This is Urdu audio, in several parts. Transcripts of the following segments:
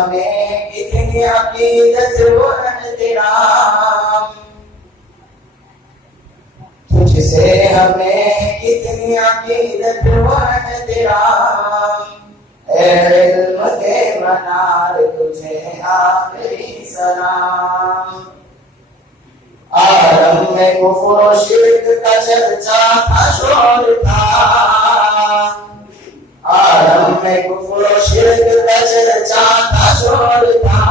ہمیں کتنی عقیدت و احترام، تجھ سے ہمیں کتنی عقیدت و احترام، اے علم کے منار تجھے آخری سلام۔ عالم میں کفر و شرک کا چرچا تھا، شور تھا، عالم میں کفر و شرک کا چرچا تھا، شور تھا،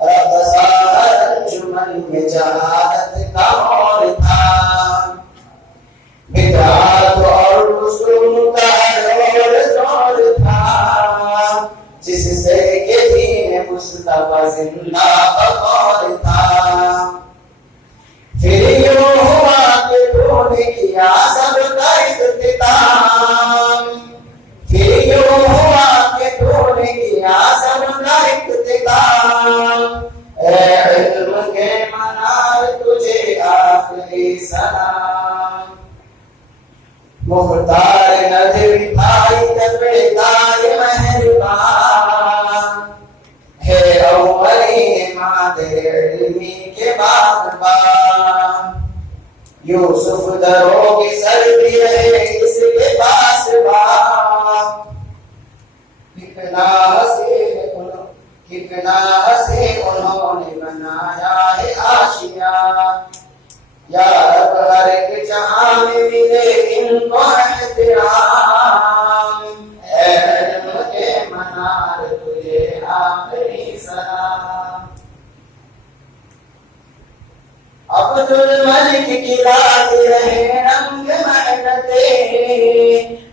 رب سار انجمن میں جہالت کا اور تھا، بدعات اور رسوم کا زور تھا، جس سے کہ دین مصطفیٰ زندہ بغور تھا۔ پھر یوں ہوا کہ تو نے کیا سب کا اختتام، پھر یوں ہوا کہ تو نے کیا سب کا اختتام، اے علم کے منار تجھے آخری سلام۔ مختار نظر بھائی تبڑدار مہربان، ہے اولی مادر علمی کے باغبان، یوسف دروں کی سردی رہے اس کے پاس باغ، کتنا حسین انہوں نے بنایا ہے آشیا، یا رب ہر ایک جہاں میں ملے ان کو احترام، اے علم کے منار تجھے آخری سلام۔ عبد الملک کی ذات رہے رنگ محنتیں،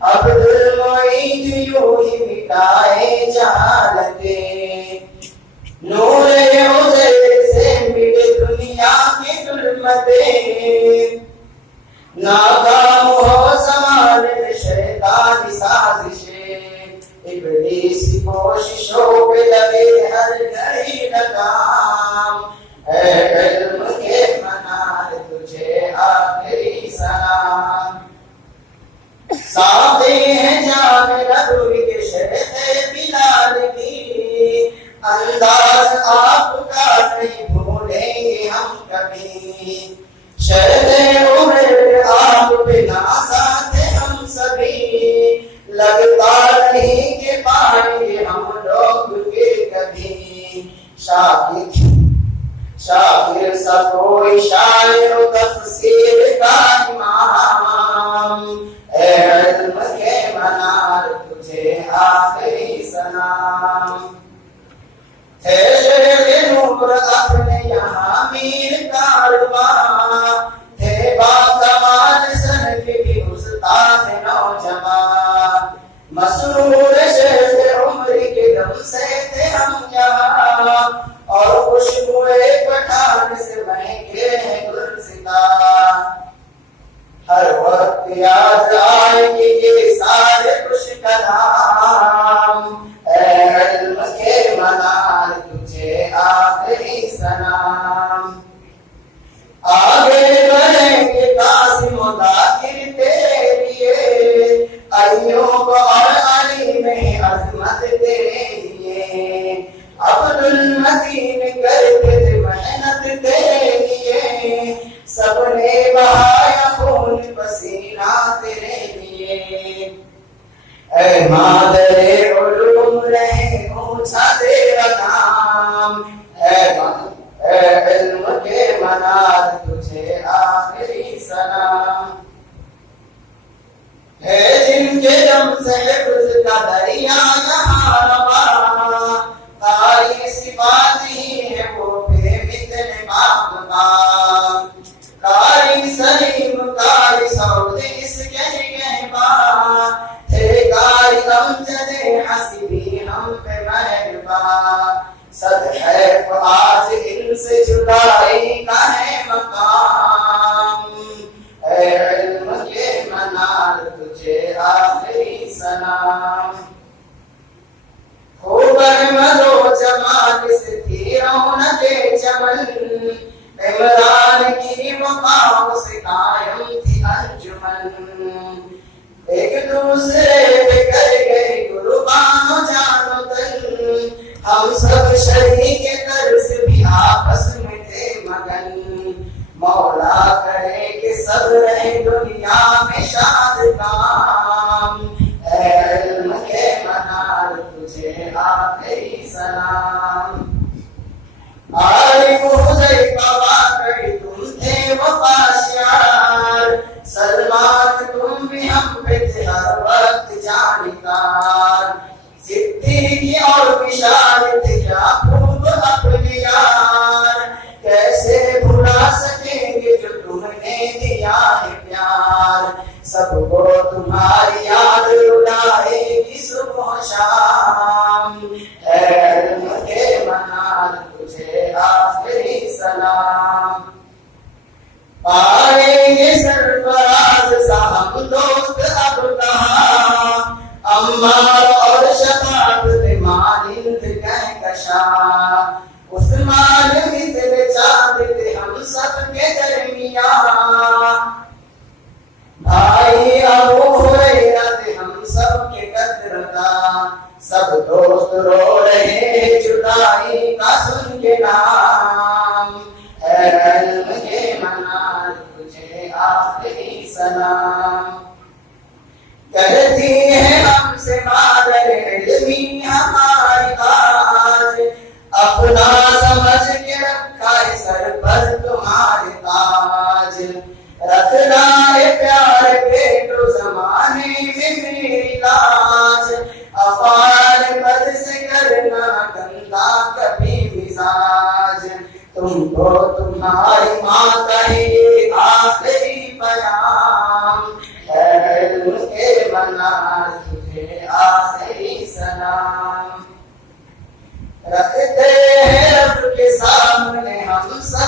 عبد المعید یوں ہی مٹائے جہالتیں، نور عزیر سے مٹے دنیا کی ظلمتیں، ناکام ہو زمانے شیطانی سازشیں، ابلیس کی کوششوں پہ لگے ہر گھڑی لگام، اے علم کے منار تجھے آخری سلام۔ ساتھ ہیں جام نبوی کے شہد بلال کی، انداز آپ کا نہیں بھولیں گے ہم کبھی، شہد عمر آپ بنا ساتھ ہم سبھی، لگتا نہیں کہ پائیں گے ہم لوگ کے کبھی، شاکر سا کوئی شاعر و تفسیر کا امام، اے علم کے منار تجھے آخری سلام۔ تھے شہر نور اپنے یہاں میر کارواں، تھے باکمال صنف کی استاد نوجوان، مسرور شہر عمر کے دم سے تھے ہم یہاں، اور خوشبوئے پٹھان سے مہنگے ہیں گلستان، ہر وقت یاد آئیں گے یہ سارے خوش کلام، اے علم کے منار تجھے آخری سلام۔ آگے بڑھیں گے قاسم و ذاکر تیرے لیے، ایوب اور علی میں عظمت تیرے لیے، عبد المتین کرتے تھے محنت تیرے لیے، سب نے بہایا خون پسینہ تیرے لیے، اے مادر علوم رہے اونچا تیرا نام، اے علم کے منار تجھے آخری سلام۔ ہے جن کے دم سے حفظ کا دریا یہاں رواں، قاری صفات ہی ہے وہ بے مثل باغبان، قاری سلیم قاری سعود اس کہبان، تھے قاری امجد حسبی ہم پہ مہربان، صد حیف آج ان سے جدائی کا ہے مقام، اے علم کے منار تجھے آخری سلام۔ خوب احمد و جمال سے تھی رونق چمن، عمران کی مقام سے قائم تھی انجمن، ایک دوسرے پہ کر گئے قربان و جان و تن، ہم شہری کے طرز بھی آپس میں تھے مگن، مولا کرے کہ سب رہے دنیا میں شاد کام، اے علم کے منار تجھے آخری سلام۔ عارف حذیفہ واقعی تم تھے وفاشیار، سلمان تم بھی ہم پہ تھے ہر وقت جانکار، صدیقی اور بشارت کیا خوب اپنے یار، کیسے بھلا سکیں گے جو تم نے دیا ہے پیار، سب کو تمہاری یاد رلائے گی صبح و شام، اے علم کے منار تجھے آخری سلام۔ پائیں گے سرفراز صاحب دوست اب کہاں، عمار اور شفاعت مانند کہکشاں، عثمان مثل چاند تھے ہم سب کے درمیان، بھائی ابو ہریرہ تھے ہم سب کے قدرداں، سب دوست رو رہے جدائی کا سن کے نام، اے علم کے منار تجھے آخری سلام۔ کہتی ہے ہم سے مادر علمی ہماری آج، اپنا سمجھ کے رکھا ہے سر پر تمہارے تاج، رکھنا ہے پیار بیٹو زمانے میں میری لاج، افعال بد سے کرنا گندا کبھی مزاج، تم کو تمہاری ماں کا یہ آخری پیام، اے علم کے منار تجھے آخری سلام۔ رکھتے ہیں رب کے سامنے ہم سب